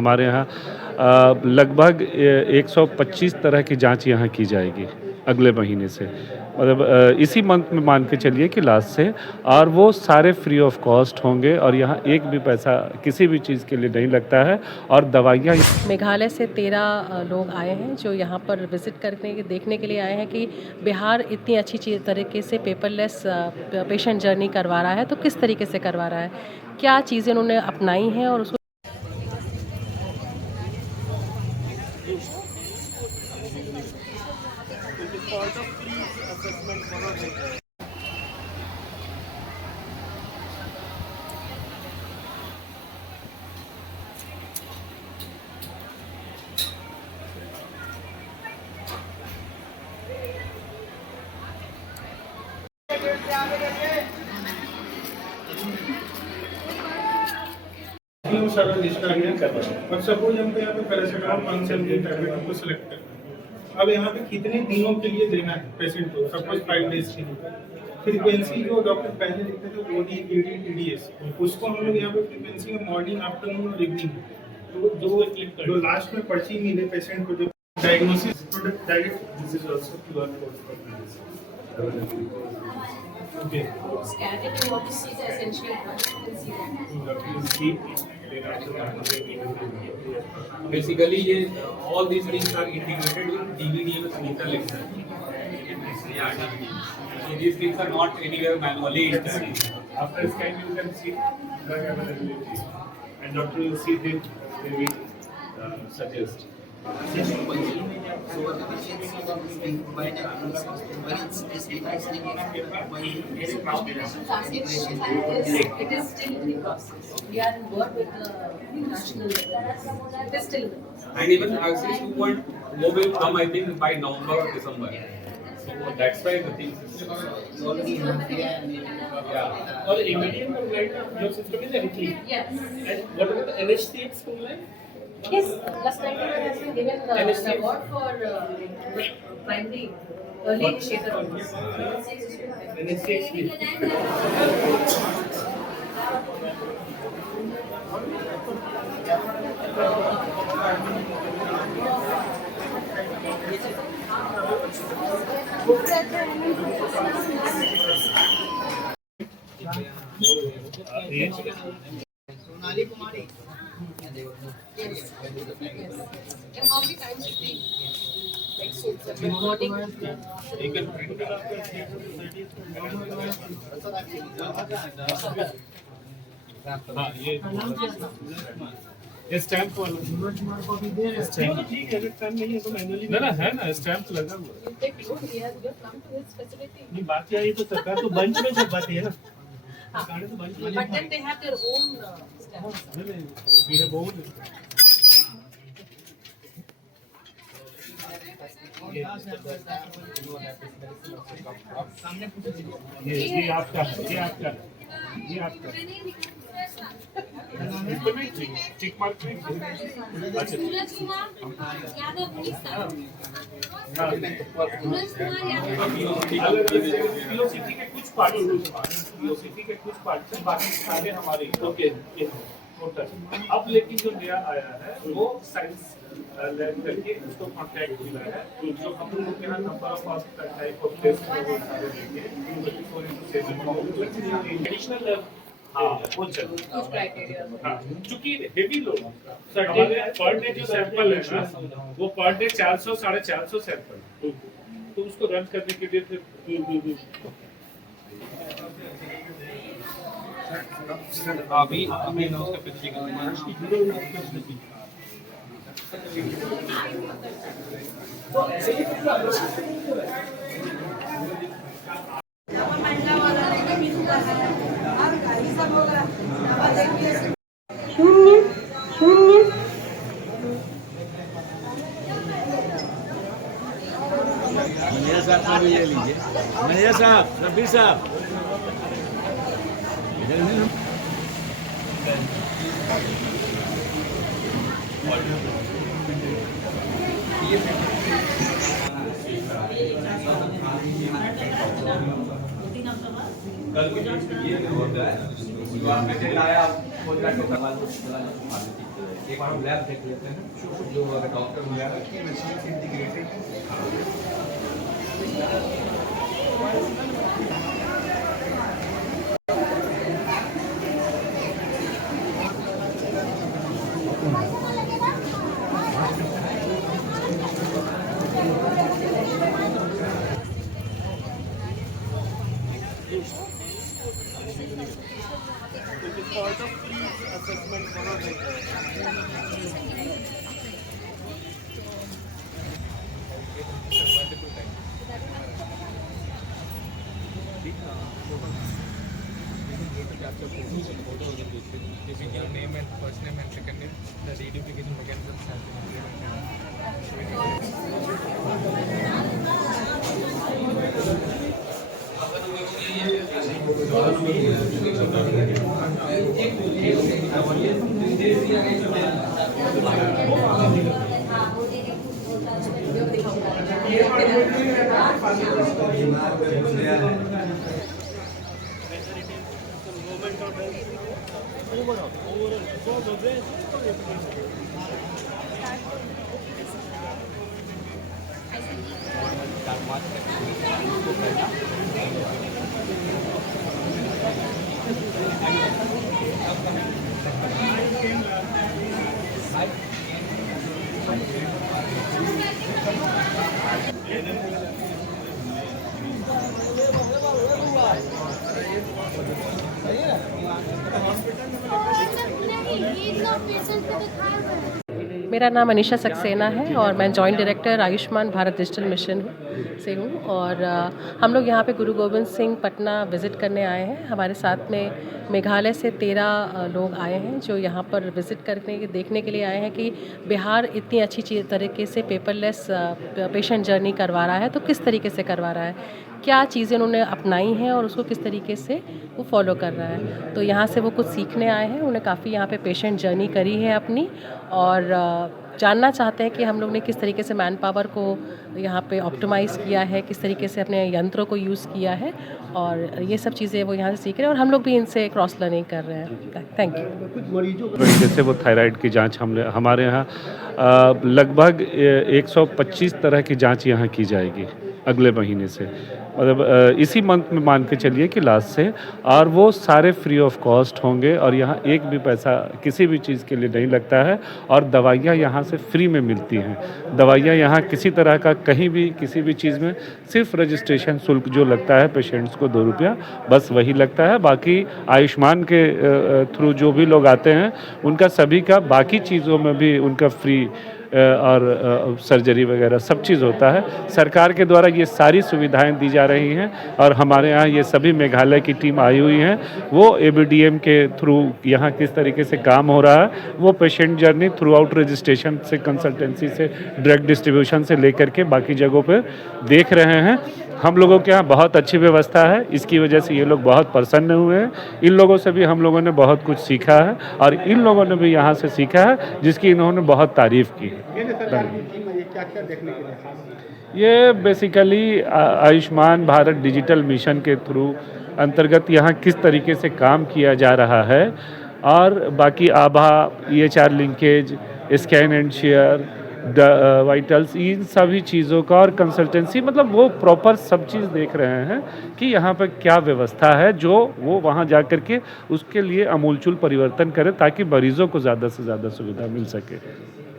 हमारे यहाँ लगभग 125 तरह की जांच यहाँ की जाएगी अगले महीने से, मतलब इसी मंथ में मान के चलिए कि लास्ट से, और वो सारे फ्री ऑफ कॉस्ट होंगे और यहाँ एक भी पैसा किसी भी चीज़ के लिए नहीं लगता है। और दवाइयाँ मेघालय से 13 लोग आए हैं जो यहाँ पर विज़िट करने के देखने के लिए आए हैं कि बिहार इतनी अच्छी तरीके से पेपरलेस पेशेंट जर्नी करवा रहा है, तो किस तरीके से करवा रहा है, क्या चीज़ें उन्होंने अपनाई हैं और उसको सारा लिस्ट आ गया और सपोज हमको यहाँ पे पैरासिटामोल 5 mg टैबलेट हमको सेलेक्ट करना है। अब यहाँ पे कितने दिनों के लिए देना है पेशेंट को, सपोज 5 डेज के लिए। फ्रीक्वेंसी जो डॉक्टर पहले लिखते थे ओडी ईडी टीडीएस, उसको हम लोग यहाँ पे फ्रीक्वेंसी में मॉर्निंग आफ्टरनून और इवनिंग, तो जो लास्ट में पर्ची मिले पेशेंट को, जो diagnosis direct this is also QR code for this. Okay. Scan it. You want to see the essential one. You can see that. Basically, all these things are integrated with DVD and Sunita Lecture. Yeah, so these things are not anywhere manually installed. After scan, you can see drug availability, and doctor will see it. They will suggest. It is still in the process. We are in work with the national level. It is still in the process. And even Axis 2.0 will come, I think, by November or December. So that's why the things is already yeah. Or immediate compliant, your system is anything. Yes. And what about the NHCX compliant? Yes. Last time it has been given the award for primary early initiator. NHCX. Sonali Kumari. Yes. And how many times a day? Like so, morning. हाँ ये stamp वाला ठीक है, stamp नहीं है तो manually ना है ना, स्टैम्प लगा हुआ है। नहीं बात क्या है, तो सरकार तो बंच में छपवाती है ना, सरकार तो बंच में। But then they have their own stamps. नहीं we have own। ये आपका है, ये आपका है, ये आपका है। इसको नहीं टिक मार्क नहीं। अच्छा सूरज कुमार यादव उड़ीसा। सूरज कुमार यादव। पीओसीटी के कुछ पार्ट से बाकी सारे हमारे ओके टोटल। अब लेकिन जो नया आया है वो साइंस लैब करके उसको कॉन्टैक्ट मिला है, जो हम लोग के यहाँ number of type of test वो सारे देंगे। एडिशनल हाँ वो चलो हाँ, क्योंकि हेवी लोग पर डे जो सैंपल है ना, वो पर डे 400 450 सैंपल, तो उसको रन करने के लिए फिर अभी ना उसका कैपेसिटी मैनेजर साहब को भी ले लीजिए, मैनेजर साहब, रब्बी साहब। कल के ये होता है जो आपने लाया एक बार हम लैब देख लेते हैं जो डॉक्टर वगैरह की machine integrated. Your name and first name and second name, the identification mechanisms have been implemented. मेरा नाम अनीशा सक्सेना है और मैं joint director Ayushman Bharat digital mission से हूँ। और हम लोग यहाँ पे गुरु गोविंद सिंह पटना विज़िट करने आए हैं। हमारे साथ में मेघालय से 13 लोग आए हैं जो यहाँ पर विज़िट करने देखने के लिए आए हैं कि बिहार इतनी अच्छी तरीके से पेपरलेस पेशेंट जर्नी करवा रहा है, तो किस तरीके से करवा रहा है, क्या चीज़ें उन्होंने अपनाई हैं और उसको किस तरीके से वो फॉलो कर रहा है। तो यहाँ से वो कुछ सीखने आए हैं। उन्होंने काफ़ी यहाँ पे पेशेंट जर्नी करी है अपनी, और जानना चाहते हैं कि हम लोग ने किस तरीके से मैन पावर को यहाँ पे ऑप्टिमाइज़ किया है, किस तरीके से अपने यंत्रों को यूज़ किया है, और ये सब चीज़ें वो यहाँ से सीख रहे हैं और हम लोग भी इनसे क्रॉस लर्निंग कर रहे हैं। Thank you. जैसे वो थायराइड की जांच हमारे यहाँ लगभग 125 तरह की जांच यहाँ की जाएगी अगले महीने से, मतलब इसी मंथ में मान के चलिए कि लास्ट से, और वो सारे फ्री ऑफ कॉस्ट होंगे और यहाँ एक भी पैसा किसी भी चीज़ के लिए नहीं लगता है, और दवाइयाँ यहाँ से फ्री में मिलती हैं। दवाइयाँ यहाँ किसी तरह का कहीं भी किसी भी चीज़ में सिर्फ रजिस्ट्रेशन शुल्क जो लगता है पेशेंट्स को 2 रुपया, बस वही लगता है। बाकी आयुष्मान के थ्रू जो भी लोग आते हैं उनका सभी का बाकी चीज़ों में भी उनका फ्री और सर्जरी वगैरह सब चीज़ होता है। सरकार के द्वारा ये सारी सुविधाएं दी जा रही हैं, और हमारे यहाँ ये सभी मेघालय की टीम आई हुई हैं। वो ABDM के थ्रू यहाँ किस तरीके से काम हो रहा है, वो patient journey through out registration से, कंसल्टेंसी से, ड्रग डिस्ट्रीब्यूशन से लेकर के बाकी जगहों पर देख रहे हैं। हम लोगों के यहाँ बहुत अच्छी व्यवस्था है, इसकी वजह से ये लोग बहुत प्रसन्न हुए हैं। इन लोगों से भी हम लोगों ने बहुत कुछ सीखा है, और इन लोगों ने भी यहाँ से सीखा है जिसकी इन्होंने बहुत तारीफ़ की है। ये basically Ayushman Bharat digital mission के थ्रू अंतर्गत यहाँ किस तरीके से काम किया जा रहा है, और बाकी Abha, EHR linkage, scan and share, vitals, इन सभी चीज़ों का, और कंसल्टेंसी, मतलब वो प्रॉपर सब चीज़ देख रहे हैं कि यहाँ पर क्या व्यवस्था है, जो वो वहाँ जा कर के उसके लिए अमूलचूल परिवर्तन करें ताकि मरीज़ों को ज़्यादा से ज़्यादा सुविधा मिल सके।